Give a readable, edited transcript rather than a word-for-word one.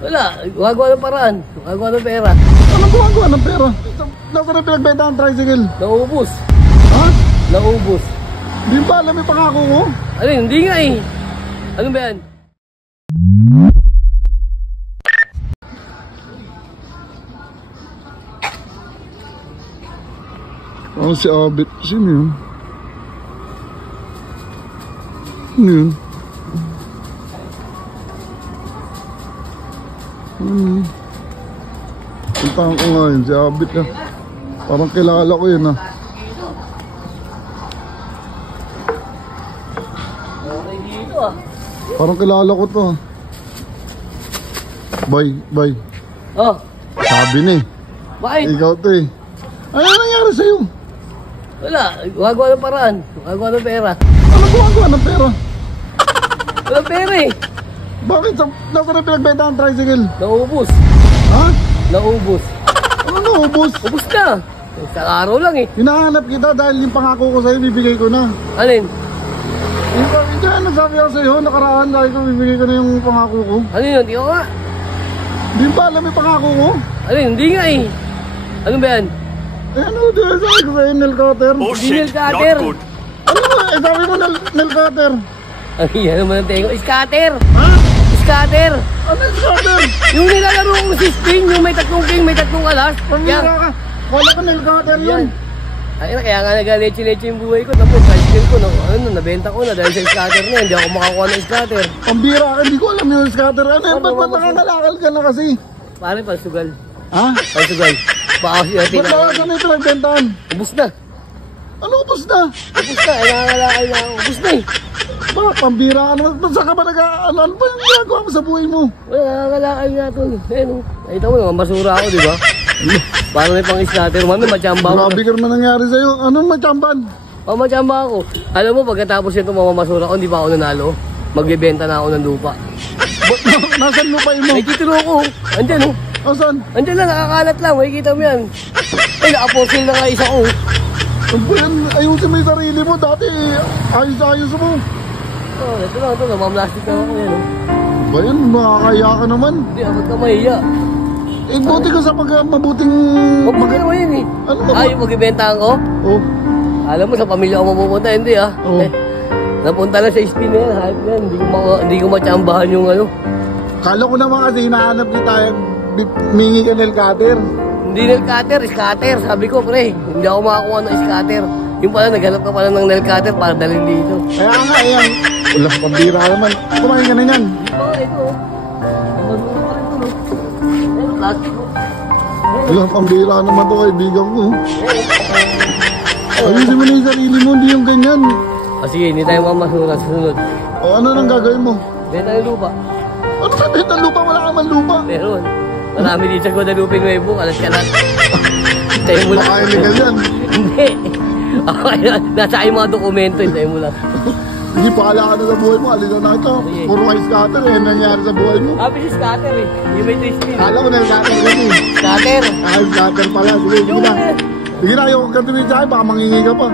Wala, gumagawa ng paraan. Gumagawa ng pera. Ano gumagawa ng pera? Nasaan na pinagbenta ang tricycle? Naubos. Ha? Naubos. Hindi ba alam yung pangako ko? Ano, hindi nga eh. Ano ba yan? Oh, si Abit. Sino yun? Sino yun? Puntahan ko nga yun, si Abit na. Parang kilala ko yun, ha. Okay dito ah. Parang kilala ko to, ha. Bye. Oh, Sabi na eh. bakit? Ikaw to eh. Ano nangyari sa'yo? Wala, gumagawa ng paraan. Gumagawa ng pera. Ano gumagawa ng pera? Walang pera eh. Bakit? Nasaan na pinagbenta ang tricycle? Naubos. Ha? Naubos. Ano naubos? Ubos na. Isang araw lang eh. Hinahanap kita dahil yung pangako ko sa'yo, bibigay ko na. Alin? Hindi ano sabi ko sa'yo, nakaraan dahil ko bibigay ko na yung pangako ko. Ano yun? Di ko nga. Hindi ba alam yung pangako ko? Alin? Hindi nga eh. Ano ba yan? Eh ano, di ba sabi ko sa'yo, nail cutter? Oh Hindi shit, nail cutter. not good. Ano ba? Eh sabi ko, nail cutter. Ay, ano naman ang tengo? Scatter! Ha? Scatter! Ano nail cutter? Yung nilalaro ko si Spin, yung may tatlong king, may tatlong alas. Pamira ka. Wala ko nail cutter yun. Ay, kaya nga nagaleche-leche yung buhay ko. Tapos, tricycle ko, ano, nabenta ko na dahil sa scatter na. Hindi ako makakuha ng scatter. Pambira ka, hindi ko alam yung scatter. Ano yun? Ba't nakakalakal ka na kasi? Pare, pansugal. Ha? Pansugal. Baka kasi natin. Ba't nakasan na ito nagbentahan? Ubus na. Ano upos na? Ubus na. Ay, nakakalakal na ako. Ubus na eh. Bakit pambira ka naman? Ba't saan ka ba ano ba yung ginagawa mo sa buhay mo? Wala, nakakalakal nga ito. Ayun, oh. Nakita mo naman, masura ako, di ba? Parang may pang-scatter. Mami, machamba ako. Grabe ka naman nangyari sa'yo. Anong machamban? Machamba ako. Alam mo, pagkatapos nito mamamasura ko, hindi pa ako nanalo. Magbebenta na ako ng lupa. Nasaan lupain mo? May titulo ko. Andyan, oh. Asan? Andyan lang, nakakalat lang. Makikita mo yan. Ay, nakaporsil na nga isa ko. Ano ba yan? Ayusin mo yung sarili mo. Dati ayos-ayos mo. Oh, ito lang, ito. Namamlastic na ako yan, oh. Ba yan? Makakaya ka naman. Hindi, abot ka mahiya. Eh, buti ka sa mabuting... Mabuti naman yun, eh. Ano ba? Ay, yung magbibentahan ko? Oh. Alam mo, sa pamilya ko mapupunta, hindi ah. Oo. Eh, napunta lang sa spin na yan, hype na yan. Hindi ko machambahan yung ano. Kala ko naman kasi hinahanap kita, mingi ka nail cutter. Hindi nail cutter, scatter. Sabi ko, pre, hindi ako makakuha ng scatter. Yung pala, naghanap ka pala ng nail cutter para dalhin dito. Kaya nga, yan. Wala, pambira naman. Kumain ka na yan. Hindi pa nga ito, oh. Masura pa ito, no? Ayun, plastic, oh. Wala, pambira naman to, kaibigan ko. Ayusin mo na yung sarili mo, hindi yung ganyan. Ah, sige, hindi tayo mamasura sa sunod. O ano nang gagawin mo? Benta ng lupa. Ano ba benta lupa? Wala ka man lupa. Meron. Marami dito sa Guadalupe Nuevo, kalat-kalat. Tayo mo lang. Baka illegal yan. Hindi. Okay, nasa yung mga dokumento, tayo mo lang. Hindi pa kala ka na sa buhay mo. Alisa na ito. Sige. Puro may scatter eh. Nangyari sa buhay mo. Sabi si scatter eh. Yung may twisting. Kala ko na yung scatter kasi. Scatter. Scatter pala. Sige, sige Yung na. Sige na, yung katuloy sa akin. Baka mangingi ka pa.